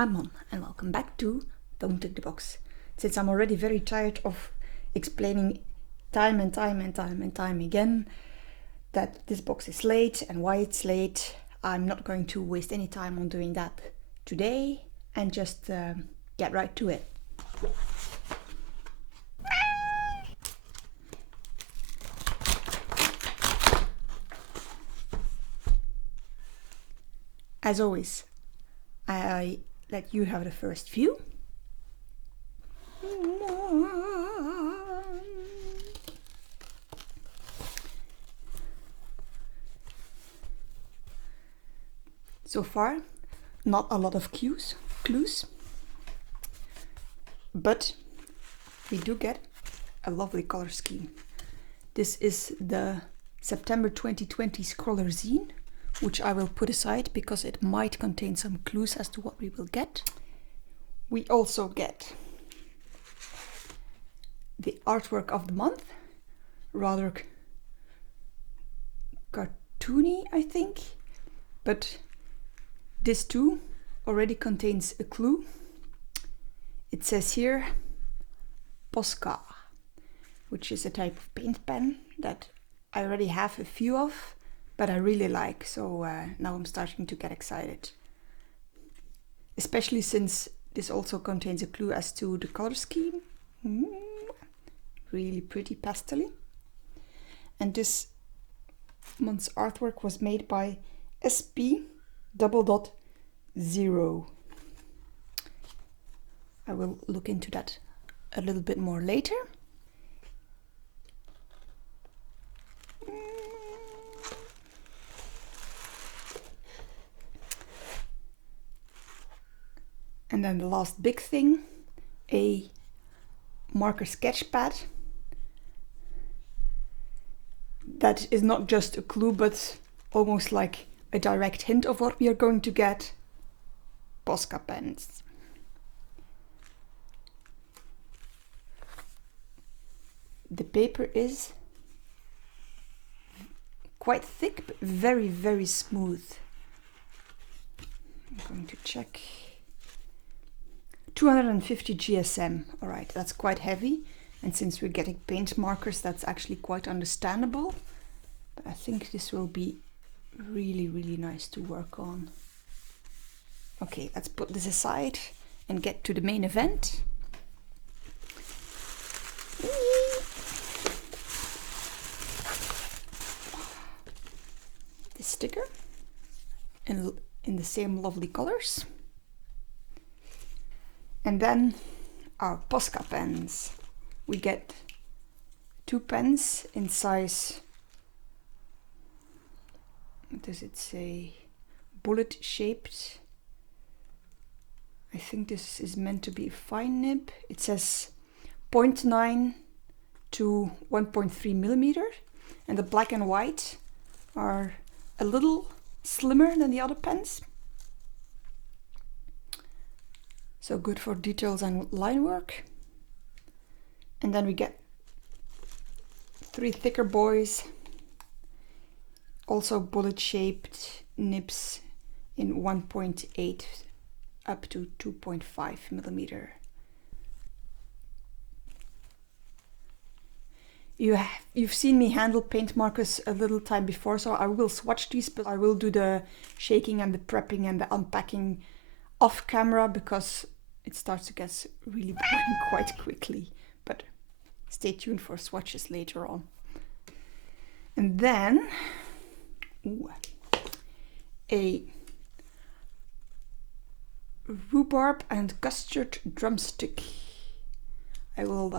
I'm On and welcome back to Don't Tick the Box. Since I'm already very tired of explaining time and time again that this box is late and why it's late, I'm not going to waste any time on doing that today and just get right to it. As always, I let you have the first view. So far, not a lot of clues, but we do get a lovely color scheme. This is the September 2020 Scrawler zine, which I will put aside because it might contain some clues as to what we will get. We also get the artwork of the month, rather cartoony, I think, but this too already contains a clue. It says here POSCA, which is a type of paint pen that I already have a few of, but I really like, so now I'm starting to get excited. Especially since this also contains a clue as to the color scheme. Really pretty pastel-y. And this month's artwork was made by SP:0. I will look into that a little bit more later. And then the last big thing, a marker sketch pad. That is not just a clue, but almost like a direct hint of what we are going to get. POSCA pens. The paper is quite thick, but very, very smooth. I'm going to check. 250 GSM. All right, that's quite heavy. And since we're getting paint markers, that's actually quite understandable. But I think this will be really, really nice to work on. Okay, let's put this aside and get to the main event. The sticker in the same lovely colors. And then our POSCA pens. We get 2 pens in size, what does it say? Bullet shaped. I think this is meant to be a fine nib. It says 0.9 to 1.3 millimeter. And the black and white are a little slimmer than the other pens. So good for details and line work. And then we get 3 thicker boys, also bullet shaped nibs in 1.8 up to 2.5 millimeter. You've seen me handle paint markers a little time before, so I will swatch these, but I will do the shaking and the prepping and the unpacking off camera because it starts to get really boring quite quickly. But stay tuned for swatches later on. And then a rhubarb and custard drumstick. I will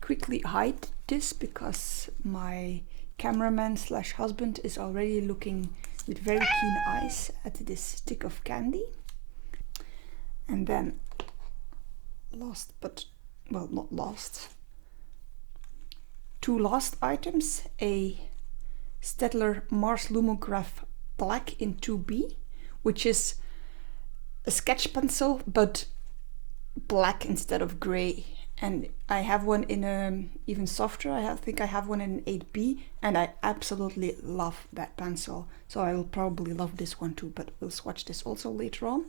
quickly hide this because my cameraman / husband is already looking with very keen eyes at this stick of candy. And then last but, well, not last, 2 last items, a Staedtler Mars Lumograph Black in 2B, which is a sketch pencil, but black instead of gray. And I have one in even softer, I think I have one in 8B, and I absolutely love that pencil. So I will probably love this one too, but we'll swatch this also later on.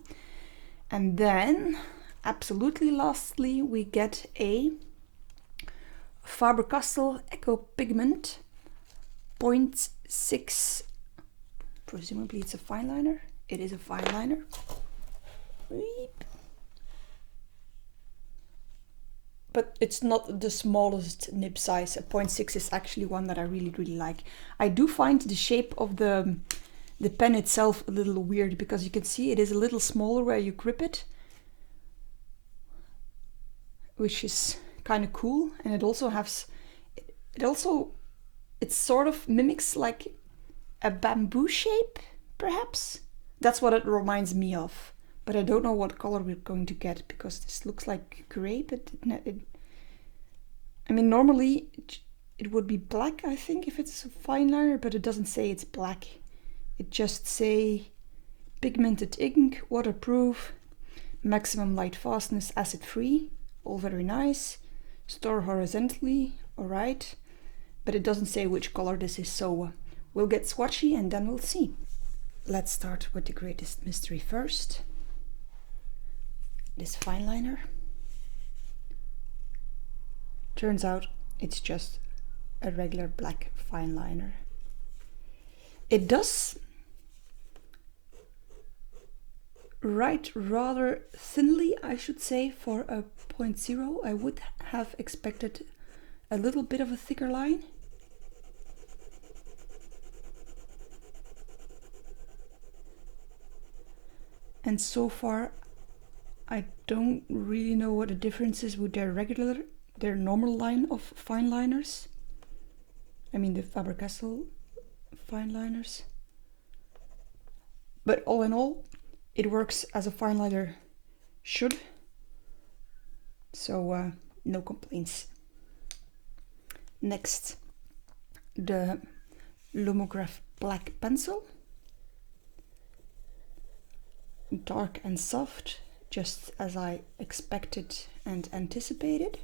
And then, absolutely lastly, we get a Faber Castell Ecco Pigment 0.6. Presumably it's a fine liner. It is a fine liner. But it's not the smallest nib size. A 0.6 is actually one that I really like. I do find the shape of the pen itself a little weird, because you can see it is a little smaller where you grip it, which is kind of cool. And it also has, it sort of mimics like a bamboo shape, perhaps. That's what it reminds me of. But I don't know what color we're going to get, because this looks like gray, but I mean, normally it would be black, I think, if it's a fine liner, but it doesn't say it's black. It just say pigmented ink, waterproof, maximum light fastness, acid free, all very nice. Store horizontally, alright, but it doesn't say which color this is, so we'll get swatchy and then we'll see. Let's start with the greatest mystery first. This fine liner. Turns out it's just a regular black fine liner. It does write rather thinly, I should say, for a 0.0. I would have expected a little bit of a thicker line. And so far, I don't really know what the difference is with their normal line of fine liners. I mean the Faber Castell fine liners. But all in all, it works as a fine liner should. So no complaints. Next, the Lumograph black pencil. Dark and soft, just as I expected and anticipated.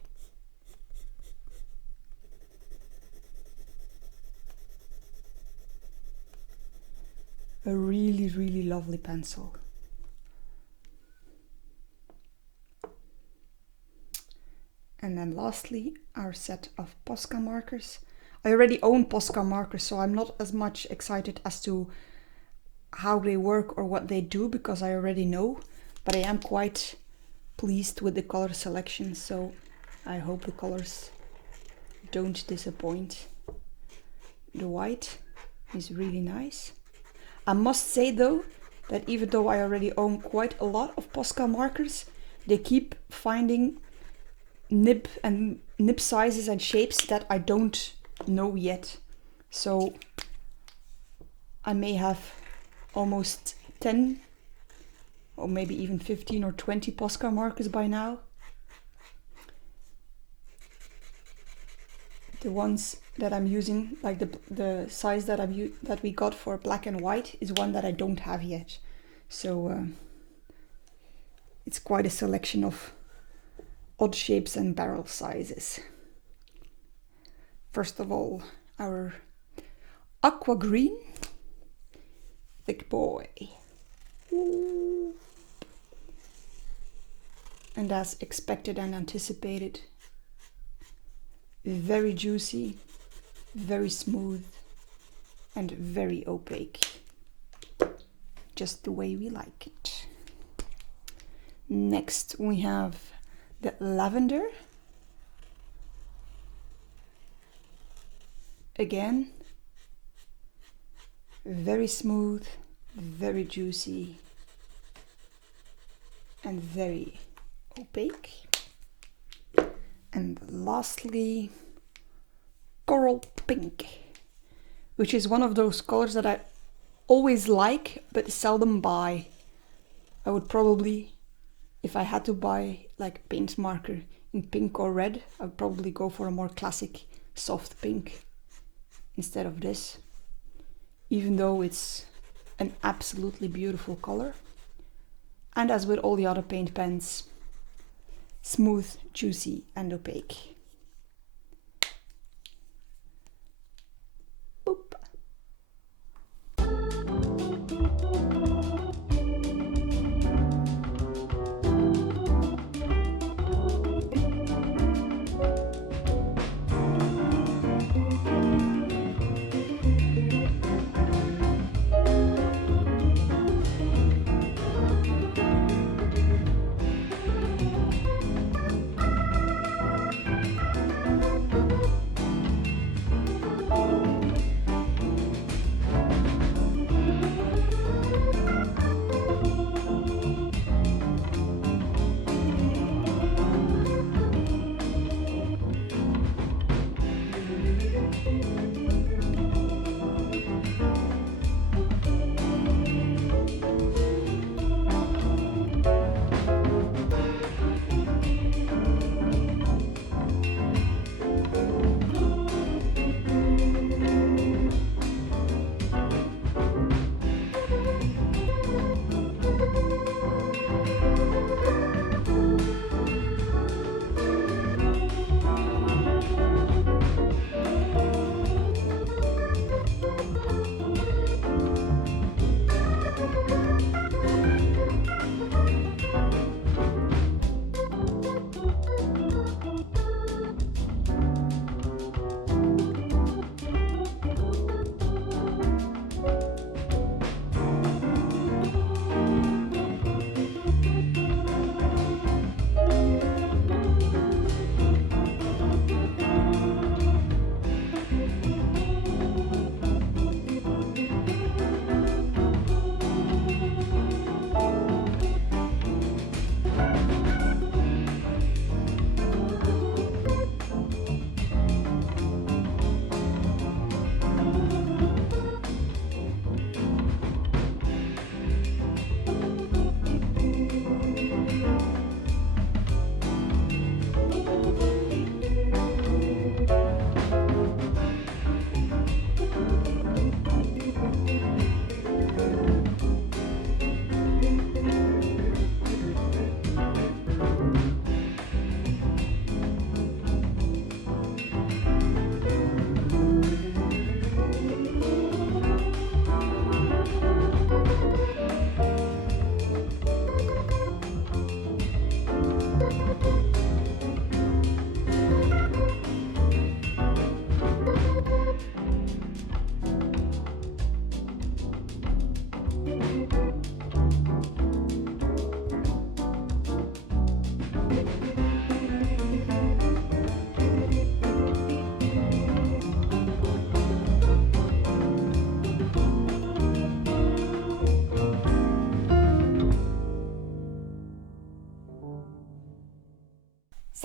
A really lovely pencil. And then lastly, our set of Posca markers. I already own Posca markers, so I'm not as much excited as to how they work or what they do, because I already know, but I am quite pleased with the color selection, so I hope the colors don't disappoint. The white is really nice. I must say though, that even though I already own quite a lot of Posca markers, they keep finding nib sizes and shapes that I don't know yet. So I may have almost 10 or maybe even 15 or 20 Posca markers by now. The ones that I'm using, like the size that we got for black and white, is one that I don't have yet. So it's quite a selection of odd shapes and barrel sizes. First of all, our aqua green, thick boy. Ooh. And as expected and anticipated, very juicy, very smooth, and very opaque. Just the way we like it. Next we have the lavender. Again, very smooth, very juicy, and very opaque. And lastly, coral pink, which is one of those colors that I always like but seldom buy. I would probably, if I had to buy like a paint marker in pink or red, I would probably go for a more classic soft pink instead of this, even though it's an absolutely beautiful color. And as with all the other paint pens, smooth, juicy, and opaque. Boop.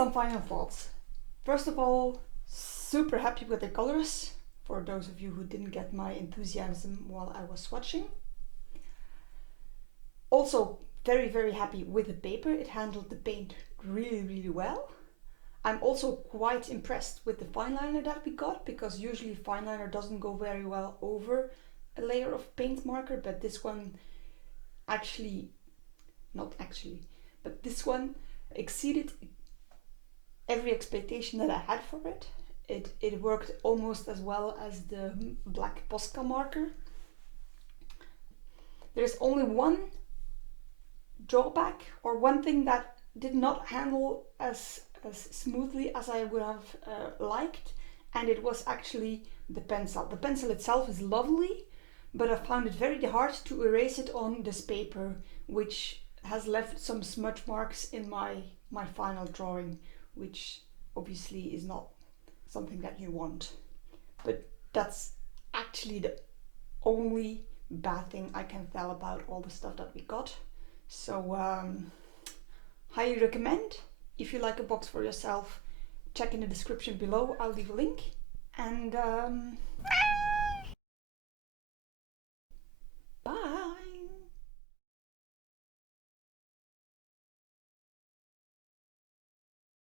Some final thoughts. First of all, super happy with the colors, for those of you who didn't get my enthusiasm while I was swatching. Also very, very happy with the paper. It handled the paint really, really well. I'm also quite impressed with the fine liner that we got, because usually fine liner doesn't go very well over a layer of paint marker, but this one this one exceeded every expectation that I had for it. It worked almost as well as the black Posca marker. There's only one drawback, or one thing that did not handle as smoothly as I would have liked, and it was actually the pencil. The pencil itself is lovely, but I found it very hard to erase it on this paper, which has left some smudge marks in my final drawing, which obviously is not something that you want. But that's actually the only bad thing I can tell about all the stuff that we got. So highly recommend. If you like a box for yourself, check in the description below, I'll leave a link. And